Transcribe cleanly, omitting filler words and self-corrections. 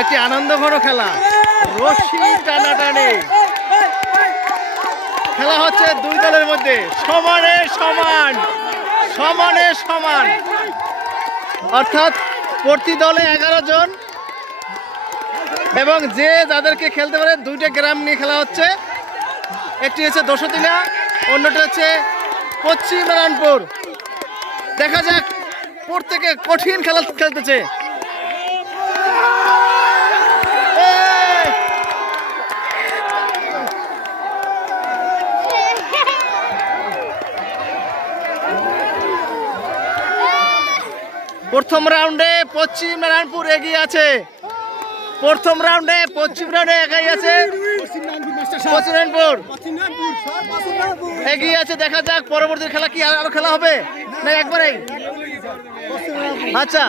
একটি আনন্দঘন খেলা, রশি টানাটানি খেলা হচ্ছে দুই দলের মধ্যে, সমানে সমান, সমানে সমান, অর্থাৎ প্রতি দলে 11 জন এবং যে যাদেরকে খেলতে পারে দুইটা গ্রাম নিয়ে খেলা হচ্ছে। একটি হচ্ছে দশতিনা, অন্যটি হচ্ছে পশ্চিম নারায়ণপুর। দেখা যাক প্রত্যেকে কঠিন খেলা খেলতেছে। প্রথম রাউন্ডে পশ্চিম নারায়ণপুর এগিয়ে আছে। প্রথম রাউন্ডে পশ্চিম রাউন্ডে এগিয়ে আছে পশ্চিম নারায়ণপুর এগিয়ে আছে। দেখা যাক পরবর্তী খেলা কি আরো খেলা হবে না একবারেই? আচ্ছা